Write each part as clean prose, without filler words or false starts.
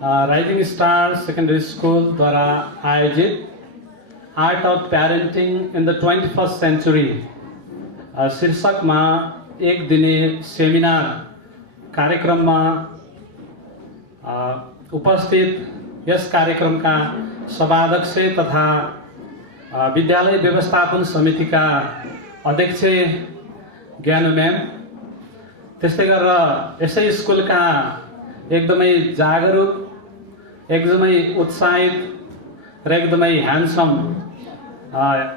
Rising star secondary स्कुलद्वारा आयोजित art of parenting in the 21st century शीर्षकमा एक दिने सेमिनार कार्यक्रममा उपस्थित यस कार्यक्रमका सभाध्यक्ष तथा विद्यालय व्यवस्थापन समितिका अध्यक्ष ज्ञानु म्याम, त्यस्तै गरेर यसै स्कुलका एकदमै जागरुक, एकदमै उत्साहित र एकदमै ह्यान्डसम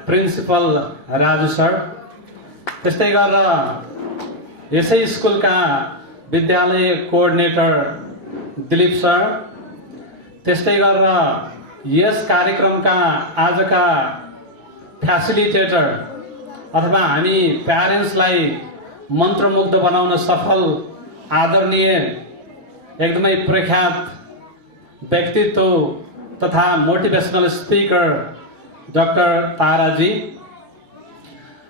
प्रिन्सिपल राजु सर, त्यस्तै गरेर यसै स्कुलका विद्यालय कोअर्डिनेटर दिलीप सर, त्यस्तै गरेर यस कार्यक्रमका आजका फ्यासिलिटेटर अथवा हामी प्यारेन्ट्सलाई मन्त्रमुग्ध बनाउन सफल आदरणीय एकदमै प्रख्यात व्यक्तित्व तथा मोटिभेसनल स्पिकर डाक्टर ताराजी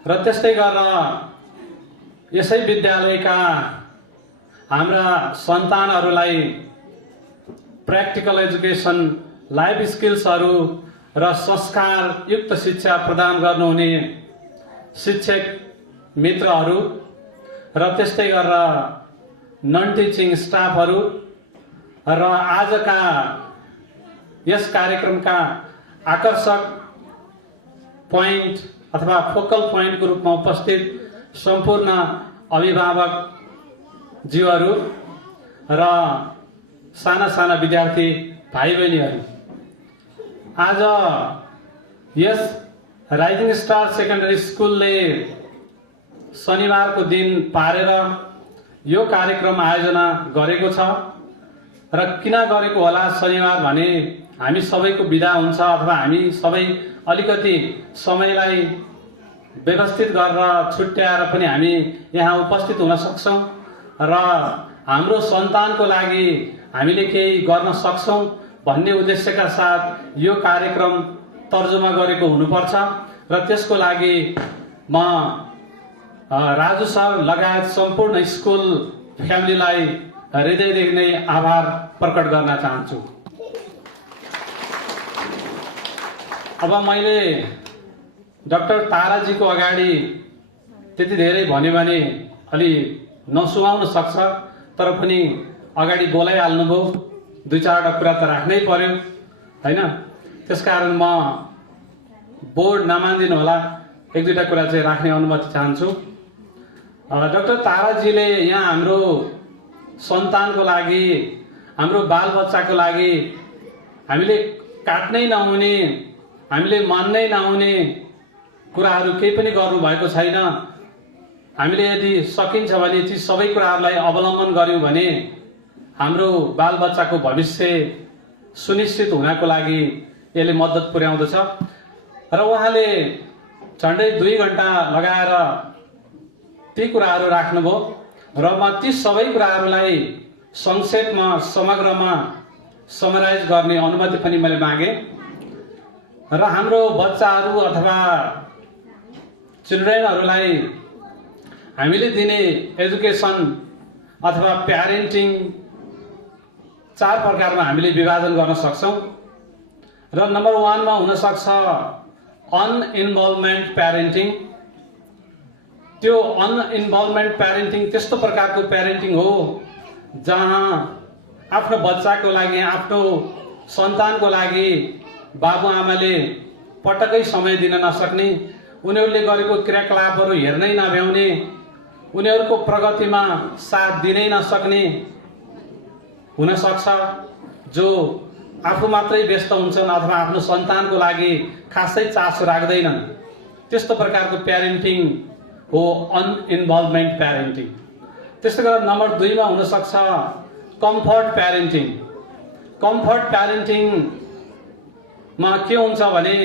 र त्यस्तै गरेर यसै विद्यालयका हाम्रा सन्तानहरूलाई प्र्याक्टिकल एजुकेसन, लाइफ स्किल्सहरू र संस्कारयुक्त शिक्षा प्रदान गर्नुहुने शिक्षक मित्रहरू र त्यस्तै गरेर नन टिचिङ स्टाफहरू र आजका यस कार्यक्रमका आकर्षक पोइन्ट अथवा फोकल पोइन्टको रूपमा उपस्थित सम्पूर्ण अभिभावक जीवहरू र साना साना विद्यार्थी भाइ बहिनीहरू, आज यस राइजिङ स्टार सेकेन्डरी स्कुलले शनिबारको दिन पारेर यो कार्यक्रम आयोजना गरेको छ। र किन गरेको होला शनिबार भने हामी सबैको बिदा हुन्छ अथवा हामी सबै अलिकति समयलाई व्यवस्थित गरेर छुट्याएर पनि हामी यहाँ उपस्थित हुन सक्छौँ र हाम्रो सन्तानको लागि हामीले केही गर्न सक्छौँ भन्ने उद्देश्यका साथ यो कार्यक्रम तर्जुमा गरेको हुनुपर्छ र त्यसको लागि म राजु सर लगायत सम्पूर्ण स्कुल फ्यामिलीलाई हृदयदेखि नै आभार प्रकट गर्न चाहन्छु। अब मैले डाक्टर ताराजीको अगाडि त्यति धेरै भन्यो भने अलि नसुहाउन सक्छ, तर पनि अगाडि बोलाइहाल्नुभयो, दुई चारवटा कुरा त राख्नै पर्यो हैन। त्यसकारण म बोर्ड नमानिदिनु होला, एक दुईवटा कुरा चाहिँ राख्ने अनुमति चाहन्छु। डाक्टर ताराजीले यहाँ हाम्रो सन्तानको लागि, हाम्रो बालबच्चाको लागि हामीले काट्नै नहुने, हामीले मान्नै नहुने कुराहरू केही पनि गर्नुभएको छैन। हामीले यदि सकिन्छ भने ती सबै कुराहरूलाई अवलम्बन गर्यौँ भने हाम्रो बालबच्चाको भविष्य सुनिश्चित हुनको लागि यसले मद्दत पुर्याउँदछ। र उहाँले झन्डै 2 घण्टा लगाएर ती कुराहरू राख्नुभयो र म ती सबै कुराहरूलाई संक्षेपमा समग्रमा समराइज गर्ने अनुमति पनि मैले मागेँ। र हाम्रो बच्चाहरू अथवा चिल्ड्रेनहरूलाई हामीले दिने एजुकेसन अथवा प्यारेन्टिङ 4 प्रकारमा हामीले विभाजन गर्न सक्छौँ। र नम्बर 1 मा हुन सक्छ अनइन्भल्भमेन्ट प्यारेन्टिङ। त्यो अनइन्भल्भमेन्ट प्यारेन्टिङ त्यस्तो प्रकारको प्यारेन्टिङ हो जहाँ आफ्नो बच्चाको लागि, आफ्नो सन्तानको लागि बाबुआमाले पटक्कै समय दिन नसक्ने, उनीहरूले गरेको क्रियाकलापहरू हेर्नै नभ्याउने, उनीहरूको प्रगतिमा साथ दिनै नसक्ने हुन सक्छ, जो आफू मात्रै व्यस्त हुन्छन् अथवा आफ्नो सन्तानको लागि खासै चासो राख्दैनन्। त्यस्तो प्रकारको प्यारेन्टिङ हो अनइन्भल्भमेन्ट प्यारेन्टिङ। त्यस्तै गरेर नम्बर 2 मा हुन सक्छ कम्फर्ट प्यारेन्टिङ। कम्फर्ट प्यारेन्टिङमा के हुन्छ भने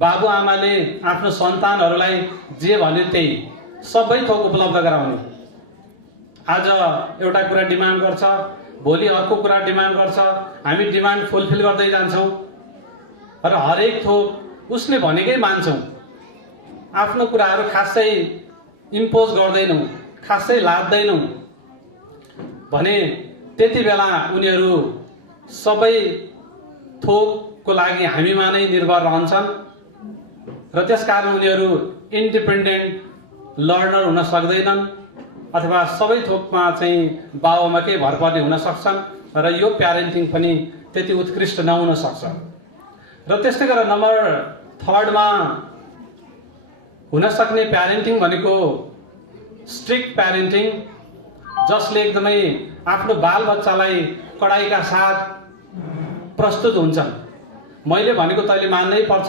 बाबुआमाले आफ्नो सन्तानहरूलाई जे भन्यो त्यही सबै थोक उपलब्ध गराउने। आज एउटा कुरा डिमान्ड गर्छ, भोलि अर्को कुरा डिमान्ड गर्छ, हामी डिमान्ड फुलफिल गर्दै जान्छौँ र हरेक थोक उसले भनेकै मान्छौँ। आफ्नो कुराहरू खासै इम्पोज गर्दैनौँ, खासै लाद्दैनौँ भने त्यति बेला उनीहरू सबै थोकको लागि हामीमा नै निर्भर रहन्छन् र त्यसकारण उनीहरू इन्डिपेन्डेन्ट लर्नर हुन सक्दैनन् अथवा सबै थोकमा चाहिँ बाबुआमाकै भर पर्ने हुन सक्छन् र यो प्यारेन्टिङ पनि त्यति उत्कृष्ट नहुन सक्छ। र त्यस्तै गरेर नम्बर 3 मा हुन सक्ने प्यारेन्टिङ भनेको स्ट्रिक्ट प्यारेन्टिङ, जसले एकदमै आफ्नो बालबच्चालाई कडाइका साथ प्रस्तुत हुन्छन्। मैले भनेको तैँले मान्नै पर्छ,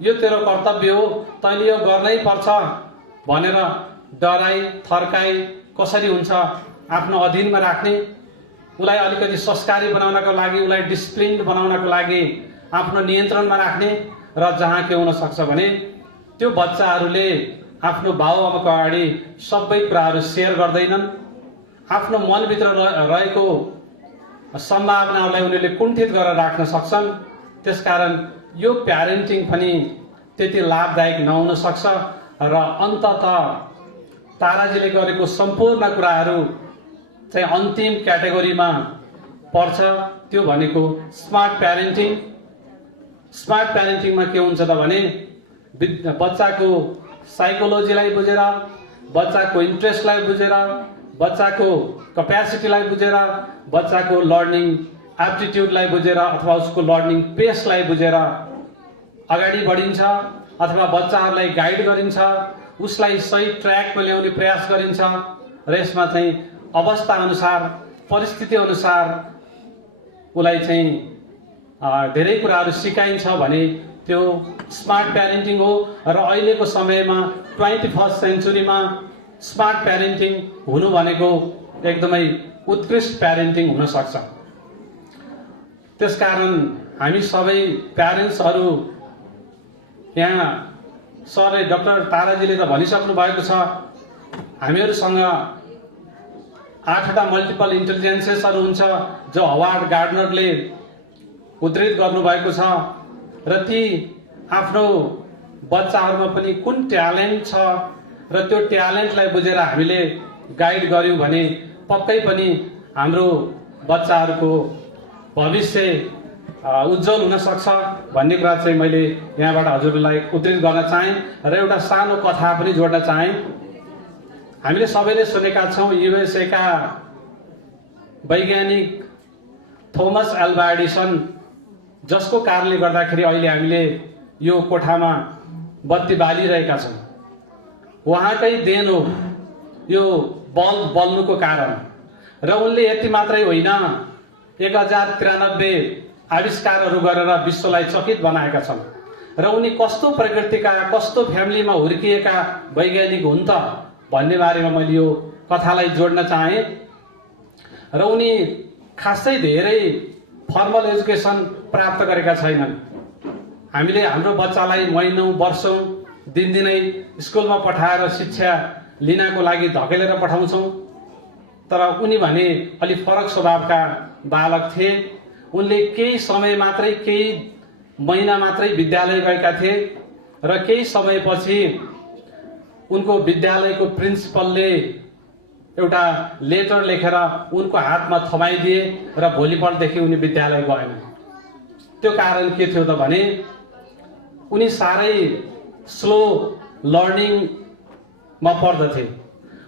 यो तेरो कर्तव्य हो, तैँले यो गर्नै पर्छ भनेर डराई थर्काई कसरी हुन्छ आफ्नो अधीनमा राख्ने, उसलाई अलिकति संस्कारी बनाउनको लागि, उसलाई डिसिप्लिन्ड बनाउनको लागि आफ्नो नियन्त्रणमा राख्ने। र जहाँ के हुन सक्छ भने त्यो बच्चाहरूले आफ्नो बाबुआमाको अगाडि सबै कुराहरू सेयर गर्दैनन्, आफ्नो मनभित्र रहेको सम्भावनाहरूलाई उनीहरूले कुण्ठित गरेर राख्न सक्छन्। त्यसकारण यो प्यारेन्टिङ पनि त्यति लाभदायक नहुन सक्छ र अन्ततः ताराजीले गरेको सम्पूर्ण कुराहरू चाहिँ अन्तिम क्याटेगोरीमा पर्छ। त्यो भनेको स्मार्ट प्यारेन्टिङ। स्मार्ट प्यारेन्टिङमा के हुन्छ त भने बच्चाको साइकोलोजीलाई बुझेर, बच्चाको इन्ट्रेस्टलाई बुझेर, बच्चाको क्यापेसिटीलाई बुझेर, बच्चाको लर्निङ एप्टिट्युडलाई बुझेर अथवा उसको लर्निङ पेसलाई बुझेर अगाडि बढिन्छ अथवा बच्चाहरूलाई गाइड गरिन्छ, उसलाई सही ट्र्याकमा ल्याउने प्रयास गरिन्छ र यसमा चाहिँ अवस्था अनुसार, परिस्थिति अनुसार उसलाई चाहिँ धेरै कुराहरू सिकाइन्छ भने त्यो स्मार्ट प्यारेन्टिङ हो। र अहिलेको समयमा 21st सेन्चुरीमा स्मार्ट प्यारेन्टिङ हुनु भनेको एकदमै उत्कृष्ट प्यारेन्टिङ हुन सक्छ। त्यसकारण हामी सबै प्यारेन्ट्सहरू यहाँ सरले डाक्टर ताराजीले त भनिसक्नु भएको छ, हामीहरूसँग 8वटा मल्टिपल इन्टेलिजेन्सेसहरू हुन्छ जो हवार्ड गार्डनरले उद्धृत गर्नुभएको छ र ती आफ्नो बच्चाहरूमा पनि कुन ट्यालेन्ट छ र त्यो ट्यालेन्टलाई बुझेर हामीले गाइड गर्यौँ भने पक्कै पनि हाम्रो बच्चाहरूको भविष्य उज्जवल हुन सक्छ भन्ने कुरा चाहिँ मैले यहाँबाट हजुरलाई उद्धृत गर्न चाहेँ र एउटा सानो कथा पनि जोड्न चाहेँ। हामीले सबैले सुनेका छौँ USA का वैज्ञानिक थोमस एल्वा एडिसन, जसको कारणले गर्दाखेरि अहिले हामीले यो कोठामा बत्ती बालिरहेका छौँ, उहाँकै देन हो यो बल्ब बल्नुको कारण। र उनले यति मात्रै होइन, 1093 आविष्कारहरू गरेर विश्वलाई चकित बनाएका छन्। र उनी कस्तो प्रकृतिका, कस्तो फ्यामिलीमा हुर्किएका वैज्ञानिक हुन् त भन्ने बारेमा मैले यो कथालाई जोड्न चाहेँ। र उनी खासै धेरै फर्मल एजुकेसन प्राप्त गरेका छैनन्। हामीले हाम्रो बच्चालाई महिनौँ वर्षौँ दिनदिनै स्कुलमा पठाएर शिक्षा लिनको लागि धकेलेर पठाउँछौँ, तर उनी भने अलि फरक स्वभावका बालक थिए। उनले केही समय मात्रै, केही महिना मात्रै विद्यालय गएका थिए र केही समयपछि उनको विद्यालयको प्रिन्सिपलले एउटा लेटर लेखेर उनको हातमा थमाइदिए र भोलिपल्टदेखि उनी विद्यालय गएन। त्यो कारण के थियो त भने उनी साह्रै स्लो लर्निङमा पर्दथे।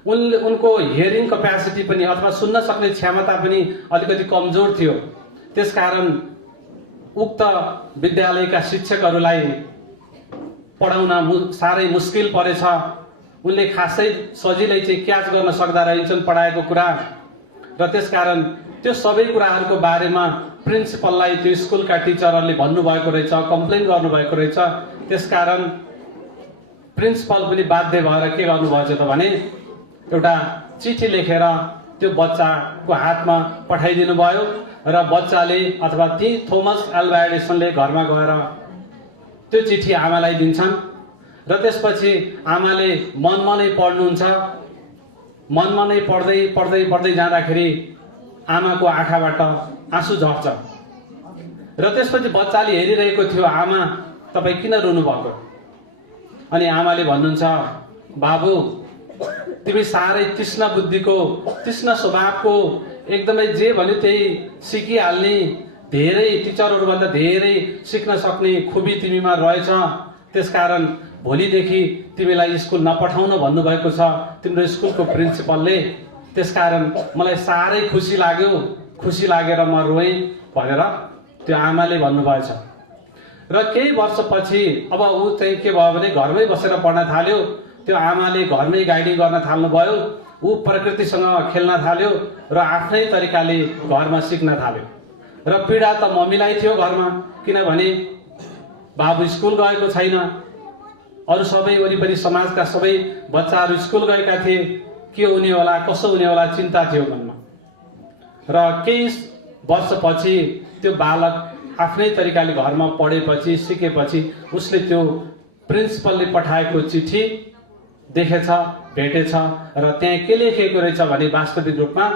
उनको हियरिङ क्यापेसिटी पनि अथवा सुन्न सक्ने क्षमता पनि अलिकति कमजोर थियो। त्यसकारण उक्त विद्यालयका शिक्षकहरूलाई पढाउन साह्रै मुस्किल परेछ। उनले खासै सजिलै चाहिँ क्याच गर्न सक्दा रहेछन् पढाएको कुरा र त्यसकारण त्यो सबै कुराहरूको बारेमा प्रिन्सिपललाई त्यो स्कुलका टिचरहरूले भन्नुभएको रहेछ, कम्प्लेन गर्नुभएको रहेछ। त्यसकारण प्रिन्सिपल पनि बाध्य भएर के गर्नुभएछ त भने एउटा चिठी लेखेर त्यो बच्चाको हातमा पठाइदिनु भयो र बच्चाले अथवा ती थोमस एल्वा एडिसनले घरमा गएर त्यो चिठी आमालाई दिन्छन् र त्यसपछि आमाले मनमा नै पढ्नुहुन्छ। मनमा नै पढ्दै पढ्दै पढ्दै जाँदाखेरि आमाको आँखाबाट आँसु झर्छ र त्यसपछि बच्चाले हेरिरहेको थियो, आमा तपाईँ किन रुनुभएको? अनि आमाले भन्नुहुन्छ, बाबु तिमी साह्रै तीक्ष्ण बुद्धिको, तीक्ष्ण स्वभावको, एकदमै जे भन्यो त्यही सिकिहाल्ने धेरै टिचरहरूभन्दा धेरै सिक्न सक्ने खुबी तिमीमा रहेछ। त्यसकारण भोलिदेखि तिमीलाई स्कुल नपठाउनु भन्नुभएको छ तिम्रो स्कुलको प्रिन्सिपलले। त्यसकारण मलाई साह्रै खुसी लाग्यो, खुसी लागेर म रोएँ भनेर त्यो आमाले भन्नुभएछ। र केही वर्षपछि अब ऊ चाहिँ के भयो भने घरमै बसेर पढ्न थाल्यो। त्यो आमाले घरमै गाइडिङ गर्न थाल्नुभयो। ऊ प्रकृतिसँग खेल्न थाल्यो र आफ्नै तरिकाले घरमा सिक्न थाल्यो। र पीडा त मम्मीलाई थियो घरमा, किनभने बाबु स्कुल गएको छैन। अरू सबै वरिपरि समाजका सबै बच्चाहरू स्कुल गएका थिए। के हुने होला, कसो हुने होला चिन्ता थियो मनमा। र केही वर्षपछि त्यो बालक आफ्नै तरिकाले घरमा पढेपछि सिकेपछि उसले त्यो प्रिन्सिपलले पठाएको चिठी देखेछ, भेटेछ र त्यहाँ के लेखेको रहेछ भने वास्तविक रूपमा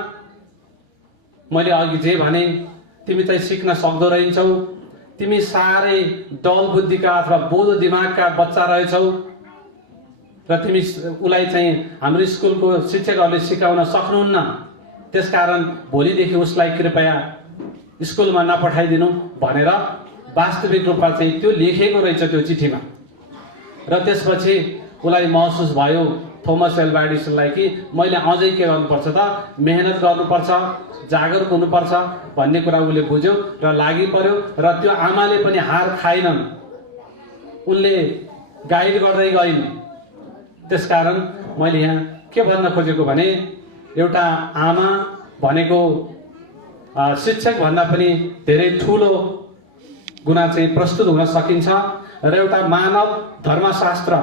मैले अघि जे भने तिमी चाहिँ सिक्न सक्दो रहेछौ, तिमी साह्रै डल बुद्धिका अथवा बोधो दिमागका बच्चा रहेछौ र तिमी उसलाई चाहिँ हाम्रो स्कुलको शिक्षकहरूले सिकाउन सक्नुहुन्न। त्यसकारण भोलिदेखि उसलाई कृपया स्कुलमा नपठाइदिनु भनेर वास्तविक रूपमा चाहिँ त्यो लेखेको रहेछ त्यो चिठीमा। र त्यसपछि उसलाई महसुस भयो थोमस एल्वा एडिसनलाई कि मैले अझै के गर्नुपर्छ त, मेहनत गर्नुपर्छ, जागरुक हुनुपर्छ भन्ने कुरा उसले बुझ्यो र लागि पर्यो। र त्यो आमाले पनि हार खाएनन्, उनले गाइड गर्दै गइन्। त्यसकारण मैले यहाँ के भन्न खोजेको भने एउटा आमा भनेको शिक्षक भन्दा पनि धेरै ठुलो गुना चाहिँ प्रस्तुत हुन सकिन्छ। र एउटा मानव धर्मशास्त्र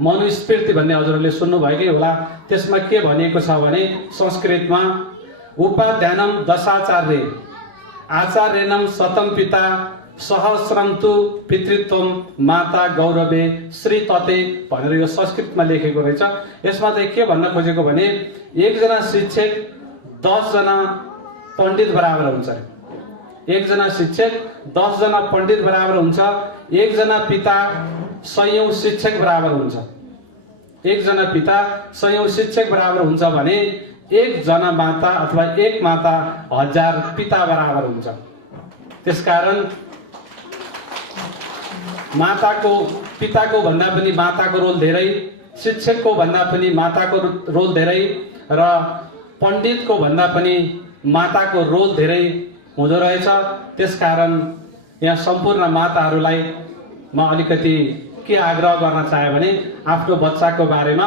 मनुस्मृति भन्ने हजुरहरूले सुन्नुभएकै होला। त्यसमा के भनिएको छ भने संस्कृतमा उपाध्यानम दशाचार्य आचार्यनम शतम पिता सहस्रम तु पितृत्वम माता गौरवे श्री तते भनेर यो संस्कृतमा लेखेको रहेछ। यसमा चाहिँ के भन्न खोजेको भने एकजना शिक्षक 10 जना पण्डित बराबर हुन्छ। एकजना शिक्षक 10 जना पण्डित बराबर हुन्छ। एकजना पिता 100औं शिक्षक बराबर हुन्छ। एकजना पिता 100औं शिक्षक बराबर हुन्छ भने एकजना माता अथवा एक माता 1000 पिता बराबर हुन्छ। त्यसकारण पिताको भन्दा पनि माताको रोल धेरै, शिक्षकको भन्दा पनि माताको रोल धेरै र पण्डितको भन्दा पनि माताको रोल धेरै हुँदो रहेछ। त्यसकारण यहाँ सम्पूर्ण माताहरूलाई म अलिकति के आग्रह गर्न चाहे भने आफ्नो बच्चाको बारेमा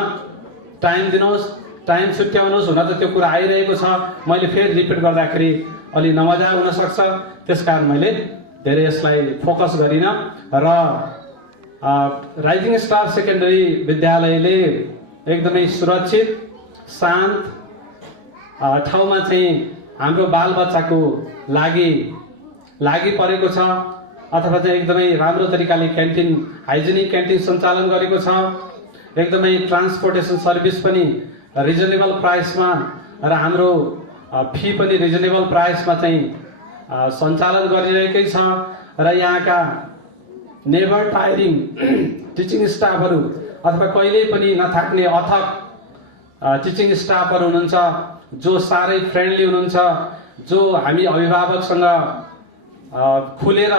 टाइम दिनुहोस्, टाइम छुट्याउनुहोस्। हुन त त्यो कुरा आइरहेको छ, मैले फेरि रिपिट गर्दाखेरि अलि नमजा हुन सक्छ। त्यसकारण मैले धेरै यसलाई फोकस गरिनँ। र राइजिङ स्टार सेकेन्डरी विद्यालयले एकदमै सुरक्षित शान्त ठाउँमा चाहिँ हाम्रो बालबच्चाको लागि परेको छ, अथवा चाहिँ एकदमै राम्रो तरिकाले क्यान्टिन हाइजेनिक क्यान्टिन सञ्चालन गरेको छ। एकदमै ट्रान्सपोर्टेसन सर्भिस पनि रिजनेबल प्राइसमा र हाम्रो फी पनि रिजनेबल प्राइसमा चाहिँ सञ्चालन गरिरहेकै छ। र यहाँका नेभर टायरिङ टिचिङ स्टाफहरू अथवा कहिल्यै पनि नथाक्ने अथक टिचिङ स्टाफहरू हुनुहुन्छ, जो साह्रै फ्रेन्डली हुनुहुन्छ, जो हामी अभिभावकसँग खुलेर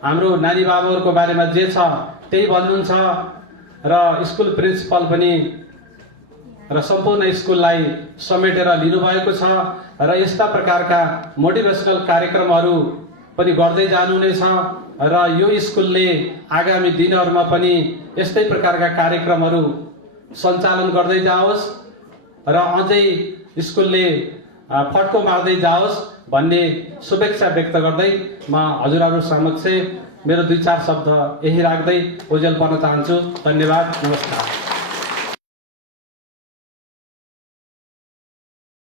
हाम्रो नानी बाबुहरूको बारेमा जे छ त्यही भन्नुहुन्छ। र स्कुल प्रिन्सिपल पनि र सम्पूर्ण स्कुललाई समेटेर लिनुभएको छ। र यस्ता प्रकारका मोटिभेसनल कार्यक्रमहरू पनि गर्दै जानुहुनेछ। र यो स्कुलले आगामी दिनहरूमा पनि यस्तै प्रकारका कार्यक्रमहरू सञ्चालन गर्दै जाओस् र अझै स्कुलले फड्को मार्दै जाओस् भन्ने शुभेच्छा व्यक्त गर्दै म हजुरहरू समक्ष मेरो 2-4 शब्द यही राख्दै ओझेल पर्न चाहन्छु। धन्यवाद, नमस्कार।